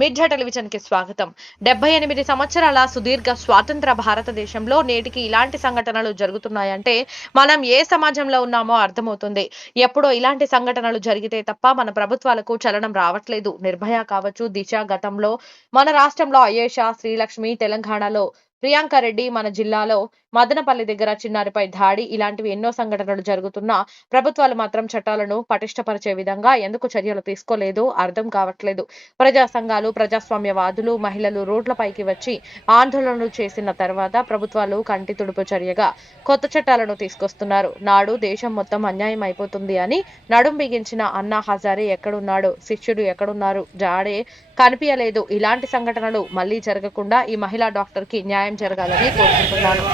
మిడ్జా టెలివిజన్కి స్వాగతం. డెబ్బై ఎనిమిది సంవత్సరాల సుదీర్ఘ స్వాతంత్ర భారతదేశంలో నేటికి ఇలాంటి సంఘటనలు జరుగుతున్నాయంటే మనం ఏ సమాజంలో ఉన్నామో అర్థమవుతుంది. ఎప్పుడో ఇలాంటి సంఘటనలు జరిగితే తప్ప మన ప్రభుత్వాలకు చలనం రావట్లేదు. నిర్భయ కావచ్చు దిశ గతంలో మన రాష్ట్రంలో అయేషా శ్రీలక్ష్మి తెలంగాణలో ప్రియాంక రెడ్డి మన జిల్లాలో మదనపల్లి దగ్గర చిన్నారిపై దాడి ఇలాంటివి ఎన్నో సంఘటనలు జరుగుతున్నా ప్రభుత్వాలు మాత్రం చట్టాలను పటిష్టపరిచే విధంగా ఎందుకు చర్యలు తీసుకోలేదు అర్థం కావట్లేదు. ప్రజా సంఘాలు ప్రజాస్వామ్యవాదులు మహిళలు రోడ్లపైకి వచ్చి ఆందోళనలు చేసిన తర్వాత ప్రభుత్వాలు కంటి తుడుపు చర్యగా కొత్త చట్టాలను తీసుకొస్తున్నారు. నాడు దేశం మొత్తం అన్యాయం అయిపోతుంది అని నడుం బిగించిన అన్నా హజారే ఎక్కడున్నాడు శిష్యుడు ఎక్కడున్నారు? జాడే కనిపించలేదు. ఇలాంటి సంఘటనలు మళ్ళీ జరగకుండా ఈ మహిళా డాక్టర్కి న్యాయం జరగాలని కోరుకుంటున్నాను.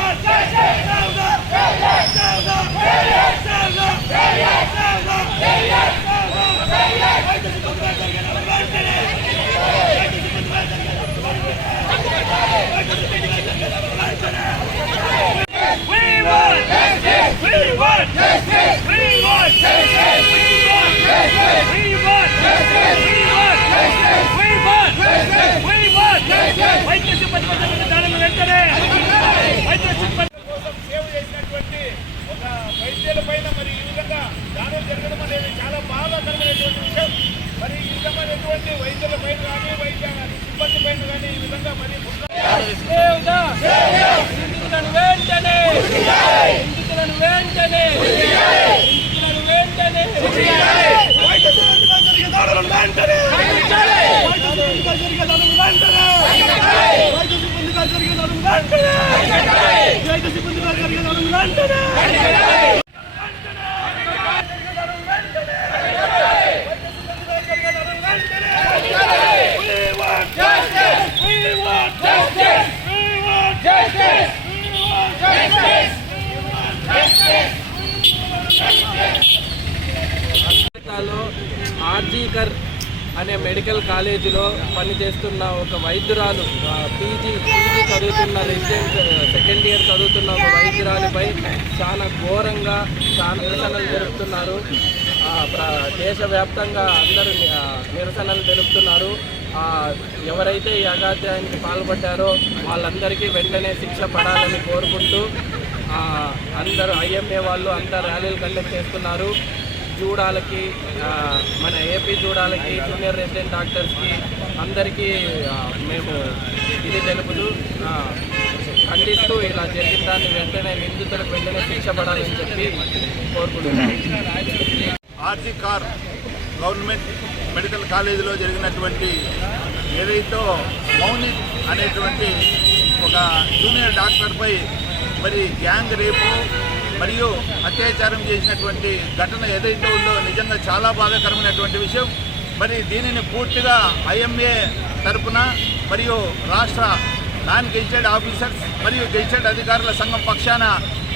దాడులు జరగడం అనేది చాలా బాధాకరమైనటువంటి విషయం. మరి ఈ విధమైనటువంటి వైద్యుల పైన కానీ వైద్య సిబ్బంది పైన కానీ ఈ విధంగా మరి నిందితులను వెంటనే నిందితులను వెంటనే నిందితులను వెంటనే జరిగే దాడులను వెంటనే జరిగే వెంటనే వెంటనే దాడులను వెంటనే. అనే మెడికల్ కాలేజీలో పనిచేస్తున్న ఒక వైద్యురాలు పీజీ పీజీ చదువుతున్న రెసిడెంట్ సెకండ్ ఇయర్ చదువుతున్న ఒక వైద్యురాలిపై చాలా ఘోరంగా చాలా నిరసనలు జరుపుతున్నారు. ప్ర- దేశవ్యాప్తంగా అందరూ నిరసనలు తెలుపుతున్నారు. ఎవరైతే ఈ అగాత్యానికి పాల్పడ్డారో వాళ్ళందరికీ వెంటనే శిక్ష పడాలని కోరుకుంటూ అందరూ ఐఎంఏ వాళ్ళు అంతా ర్యాలీలు కండక్ట్ చేస్తున్నారు. జూడాలకి మన ఏపీ జూడాలకి జూనియర్ రెసిడెంట్ డాక్టర్స్కి అందరికీ మేము ఇది తెలుపుతూ ఖండిస్తూ ఇలా జరిగిన దాన్ని వెంటనే నిందితులకు వెంటనే శిక్ష పడాలని చెప్పి కోరుకుంటున్నాను ఆర్జీ కార్ గవర్నమెంట్ మెడికల్ కాలేజీలో జరిగినటువంటి ఏదైతే మౌనిక్ అనేటువంటి ఒక జూనియర్ డాక్టర్పై మరి గ్యాంగ్ రేపు మరియు అత్యాచారం చేసినటువంటి ఘటన ఏదైతే ఉందో నిజంగా చాలా బాధాకరమైనటువంటి విషయం. మరి దీనిని పూర్తిగా ఐఎంఏ తరపున మరియు రాష్ట్ర నాన్ గెజిటెడ్ ఆఫీసర్స్ మరియు గెజిటెడ్ అధికారుల సంఘం పక్షాన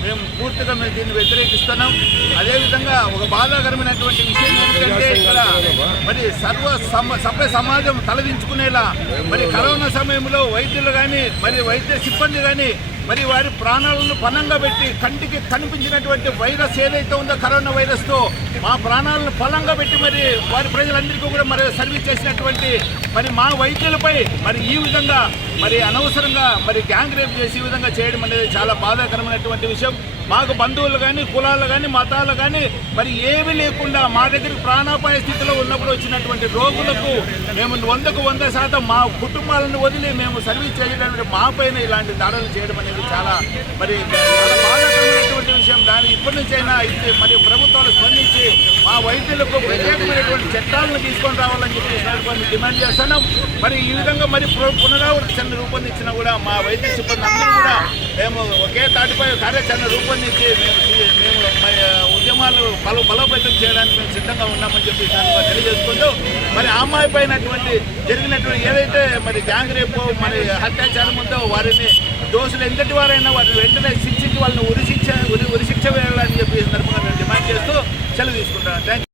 మేము పూర్తిగా మేము దీన్ని వ్యతిరేకిస్తున్నాం. అదేవిధంగా ఒక బాధాకరమైనటువంటి విషయం ఏంటంటే ఇక్కడ మరి సర్వ సమ సభ్య సమాజం తలదించుకునేలా మరి కరోనా సమయంలో వైద్యులు కానీ మరి వైద్య సిబ్బంది కానీ మరి వారి ప్రాణాలను పణంగా పెట్టి కంటికి కనిపించినటువంటి వైరస్ ఏదైతే ఉందో కరోనా వైరస్తో మా ప్రాణాలను ఫలంగా పెట్టి మరి వారి ప్రజలందరికీ కూడా మరి సర్వీస్ చేసినటువంటి మరి మా వైద్యులపై మరి ఈ విధంగా మరి అనవసరంగా మరి గ్యాంగ్ రేప్ చేసి ఈ విధంగా చేయడం అనేది చాలా బాధాకరమైనటువంటి విషయం. మాకు బంధువులు కానీ కులాలు కానీ మతాలు కానీ మరి ఏమీ లేకుండా మా దగ్గర ప్రాణాపాయ స్థితిలో ఉన్నప్పుడు వచ్చినటువంటి రోగులకు మేము వందకు వంద శాతం మా కుటుంబాలను వదిలి మేము సర్వీస్ చేయడానికి మా పైన ఇలాంటి దాడులు చేయడం అనేది చాలా మరి చాలా బాధాకరమైనటువంటి విషయం. దాని ఇప్పటి నుంచైనా ఇది మరి ప్రభుత్వాలు స్పందించి మా వైద్యులకు ప్రత్యేకమైనటువంటి చట్టాలను తీసుకొని రావాలని చెప్పి కొన్ని డిమాండ్ చేస్తున్నాం. మరి ఈ విధంగా మరి పు- పునరావృత రూపొందించినా కూడా మా వైద్య సిబ్బంది అందరూ కూడా మేము ఒకే తాటిపై కార్యాచరణ రూపొందించి మేము మేము ఉద్యమాలు బల బలోపేతం చేయడానికి మేము సిద్ధంగా ఉన్నామని చెప్పి దానిలో తెలియజేసుకుంటూ మరి అమ్మాయి పైనటువంటి జరిగినటువంటి ఏదైతే మరి గ్యాంగ్ రేపు మరి హత్యాచారం ఉందో వారిని దోషులు ఎంతటి వారైనా వాటిని వెంటనే శిక్షించి వాళ్ళని ఉరి శిక్ష ఉరి ఉరి శిక్ష వేయాలని చెప్పి సందర్భంగా మేము డిమాండ్ చేస్తూ సెలవు తీసుకుంటాను థ్యాంక్